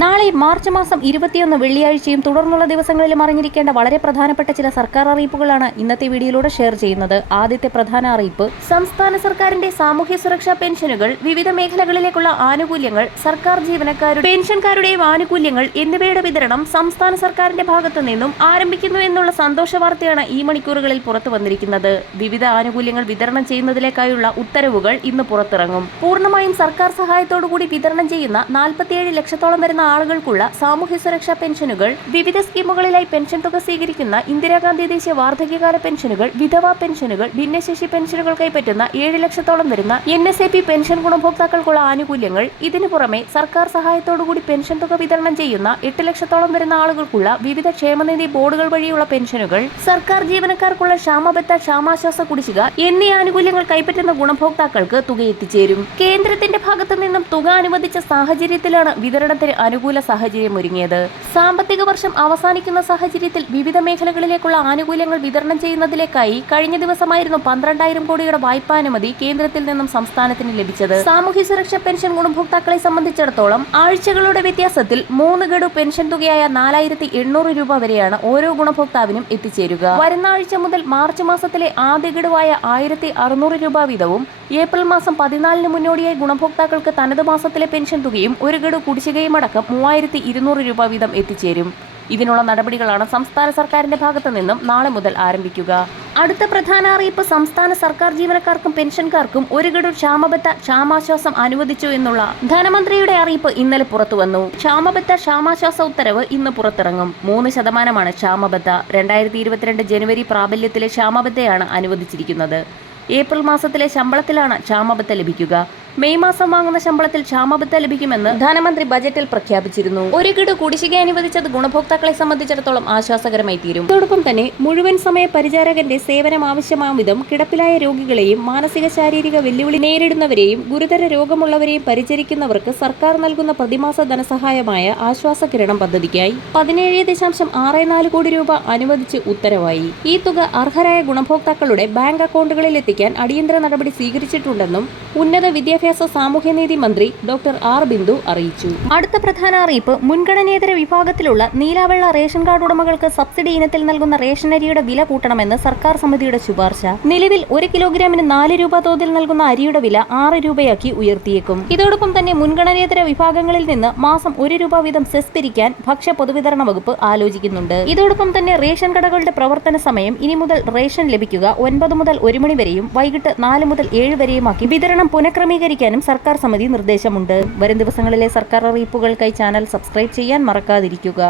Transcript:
നാളെ മാർച്ച് മാസം 21 വെള്ളിയാഴ്ചയും തുടർന്നുള്ള ദിവസങ്ങളിലും അറിഞ്ഞിരിക്കേണ്ട വളരെ പ്രധാനപ്പെട്ട ചില സർക്കാർ അറിയിപ്പുകളാണ് ഇന്നത്തെ വീഡിയോയിലൂടെ ഷെയർ ചെയ്യുന്നത്. ആദ്യത്തെ പ്രധാന അറിയിപ്പ്, സംസ്ഥാന സർക്കാരിന്റെ സാമൂഹ്യ സുരക്ഷാ പെൻഷനുകൾ, വിവിധ മേഖലകളിലേക്കുള്ള ആനുകൂല്യങ്ങൾ, സർക്കാർ ജീവനക്കാരുടെ പെൻഷൻകാരുടെയും ആനുകൂല്യങ്ങൾ എന്നിവയുടെ വിതരണം സംസ്ഥാന സർക്കാരിന്റെ ഭാഗത്തു നിന്നും ആരംഭിക്കുന്നു എന്നുള്ള സന്തോഷ വാർത്തയാണ് ഈ മണിക്കൂറുകളിൽ പുറത്തു വന്നിരിക്കുന്നത്. വിവിധ ആനുകൂല്യങ്ങൾ വിതരണം ചെയ്യുന്നതിലേക്കായുള്ള ഉത്തരവുകൾ ഇന്ന് പുറത്തിറങ്ങും. പൂർണ്ണമായും സർക്കാർ സഹായത്തോടുകൂടി വിതരണം ചെയ്യുന്ന 47 ലക്ഷത്തോളം വരുന്ന ആളുകൾക്കുള്ള സാമൂഹ്യ സുരക്ഷാ പെൻഷനുകൾ, വിവിധ സ്കീമുകളിലായി പെൻഷൻ തുക സ്വീകരിക്കുന്ന ഇന്ദിരാഗാന്ധി ദേശീയ വാർദ്ധക്യകാല പെൻഷനുകൾ, വിധവാ പെൻഷനുകൾ, ഭിന്നശേഷി പെൻഷനുകൾ കൈപ്പറ്റുന്ന 7 ലക്ഷത്തോളം വരുന്ന NSAP പെൻഷൻ ഗുണഭോക്താക്കൾക്കുള്ള ആനുകൂല്യങ്ങൾ, ഇതിനു പുറമെ സർക്കാർ സഹായത്തോടുകൂടി പെൻഷൻ തുക വിതരണം ചെയ്യുന്ന 8 ലക്ഷത്തോളം വരുന്ന ആളുകൾക്കുള്ള വിവിധ ക്ഷേമനിധി ബോർഡുകൾ വഴിയുള്ള പെൻഷനുകൾ, സർക്കാർ ജീവനക്കാർക്കുള്ള ക്ഷാമബത്ത ക്ഷാമാശ്വാസ കുടിശ്ശിക എന്നീ ആനുകൂല്യങ്ങൾ കൈപ്പറ്റുന്ന ഗുണഭോക്താക്കൾക്ക് തുക എത്തിച്ചേരും. കേന്ദ്രത്തിന്റെ ഭാഗത്തു നിന്നും തുക അനുവദിച്ച സാഹചര്യത്തിലാണ് വിതരണത്തിന് അനുകൂല സാഹചര്യം ഒരുങ്ങിയത്. സാമ്പത്തിക വർഷം അവസാനിക്കുന്ന സാഹചര്യത്തിൽ വിവിധ മേഖലകളിലേക്കുള്ള ആനുകൂല്യങ്ങൾ വിതരണം ചെയ്യുന്നതിലേക്കായി കഴിഞ്ഞ ദിവസമായിരുന്നു 12,000 കോടിയുടെ വായ്പാനുമതി കേന്ദ്രത്തിൽ നിന്നും സംസ്ഥാനത്തിന് ലഭിച്ചത്. സാമൂഹ്യ സുരക്ഷാ പെൻഷൻ ഗുണഭോക്താക്കളെ സംബന്ധിച്ചിടത്തോളം ആഴ്ചകളുടെ വ്യത്യാസത്തിൽ 3 ഗഡു പെൻഷൻ തുകയായ 4,800 രൂപ വരെയാണ് ഓരോ ഗുണഭോക്താവിനും എത്തിച്ചേരുക. വരുന്ന ആഴ്ച മുതൽ മാർച്ച് മാസത്തിലെ ആദ്യ ഗഡുവായ 1,600 രൂപ വീതവും, ഏപ്രിൽ മാസം 14 മുന്നോടിയായി ഗുണഭോക്താക്കൾക്ക് തനത് മാസത്തിലെ പെൻഷൻ തുകയും 1 ഗഡു കുടിശ്ശികയും അടക്കം 3,200 രൂപ വീതം എത്തിച്ചേരും. ഇതിനുള്ള നടപടികളാണ് സംസ്ഥാന സർക്കാരിന്റെ ഭാഗത്തു നിന്നും നാളെ മുതൽ ആരംഭിക്കുക. അടുത്ത പ്രധാന അറിയിപ്പ്, സംസ്ഥാന സർക്കാർ ജീവനക്കാർക്കും പെൻഷൻകാർക്കും 1 ഗഡു ക്ഷാമബത്ത ക്ഷാമാശ്വാസം അനുവദിച്ചു എന്നുള്ള ധനമന്ത്രിയുടെ അറിയിപ്പ് ഇന്നലെ പുറത്തുവന്നു. ക്ഷാമബത്ത ക്ഷാമാശ്വാസ ഉത്തരവ് ഇന്ന് പുറത്തിറങ്ങും. 3% ക്ഷാമബത്ത. 2022 ജനുവരി പ്രാബല്യത്തിലെ ക്ഷാമബത്തയാണ് അനുവദിച്ചിരിക്കുന്നത്. ഏപ്രിൽ മാസത്തിലെ ശമ്പളത്തിലാണ് ക്ഷാമബത്ത ലഭിക്കുക. മെയ് മാസം വാങ്ങുന്ന ശമ്പളത്തിൽ ക്ഷാമബത്ത ലഭിക്കുമെന്ന് ധനമന്ത്രി ബജറ്റിൽ പ്രഖ്യാപിച്ചിരുന്നു. 1 ഗഡു കുടിശ്ശിക അനുവദിച്ചത് ഗുണഭോക്താക്കളെ സംബന്ധിച്ചിടത്തോളം ആശ്വാസകരമായി തീരും. ഇതോടൊപ്പം തന്നെ മുഴുവൻ സമയ പരിചാരകന്റെ സേവനം ആവശ്യമാം വിധം കിടപ്പിലായ രോഗികളെയും മാനസിക ശാരീരിക വെല്ലുവിളി നേരിടുന്നവരെയും ഗുരുതര രോഗമുള്ളവരെയും പരിചരിക്കുന്നവർക്ക് സർക്കാർ നൽകുന്ന പ്രതിമാസ ധനസഹായമായ ആശ്വാസകിരണം പദ്ധതിക്കായി 17.64 കോടി രൂപ അനുവദിച്ച് ഉത്തരവായി. ഈ തുക അർഹരായ ഗുണഭോക്താക്കളുടെ ബാങ്ക് അക്കൗണ്ടുകളിൽ എത്തിക്കാൻ അടിയന്തര നടപടി സ്വീകരിച്ചിട്ടുണ്ടെന്നും ഉന്നത വിദ്യാഭ്യാസ സാമൂഹ്യനീതി മന്ത്രി ഡോക്ടർ ആർ ബിന്ദു അറിയിച്ചു. അടുത്ത പ്രധാന അറിയിപ്പ്, മുൻഗണനേതര വിഭാഗത്തിലുള്ള നീലാവെള്ള റേഷൻ കാർഡ് ഉടമകൾക്ക് സബ്സിഡി ഇനത്തിൽ നൽകുന്ന റേഷനരിയുടെ വില കൂട്ടണമെന്ന് സർക്കാർ സമിതിയുടെ ശുപാർശ. നിലവിൽ 1 കിലോഗ്രാമിന് 4 രൂപ തോതിൽ നൽകുന്ന അരിയുടെ വില 6 രൂപയാക്കി ഉയർത്തിയേക്കും. ഇതോടൊപ്പം തന്നെ മുൻഗണനേതര വിഭാഗങ്ങളിൽ നിന്ന് മാസം 1 രൂപ വീതം സെസ് പിരിക്കാൻ ഭക്ഷ്യ പൊതുവിതരണ വകുപ്പ് ആലോചിക്കുന്നുണ്ട്. ഇതോടൊപ്പം തന്നെ റേഷൻ കടകളുടെ പ്രവർത്തന സമയം ഇനി മുതൽ റേഷൻ ലഭിക്കുക 9 മുതൽ 1 മണി വരെയും വൈകിട്ട് 4 മുതൽ 7 വരെയുമാക്കി വിതരണം പുനഃക്രമീകരിക്കാനും സർക്കാർ സമിതി നിർദ്ദേശമുണ്ട്. വരും ദിവസങ്ങളിലെ സർക്കാർ അറിയിപ്പുകൾക്കായി ചാനൽ സബ്സ്ക്രൈബ് ചെയ്യാൻ മറക്കാതിരിക്കുക.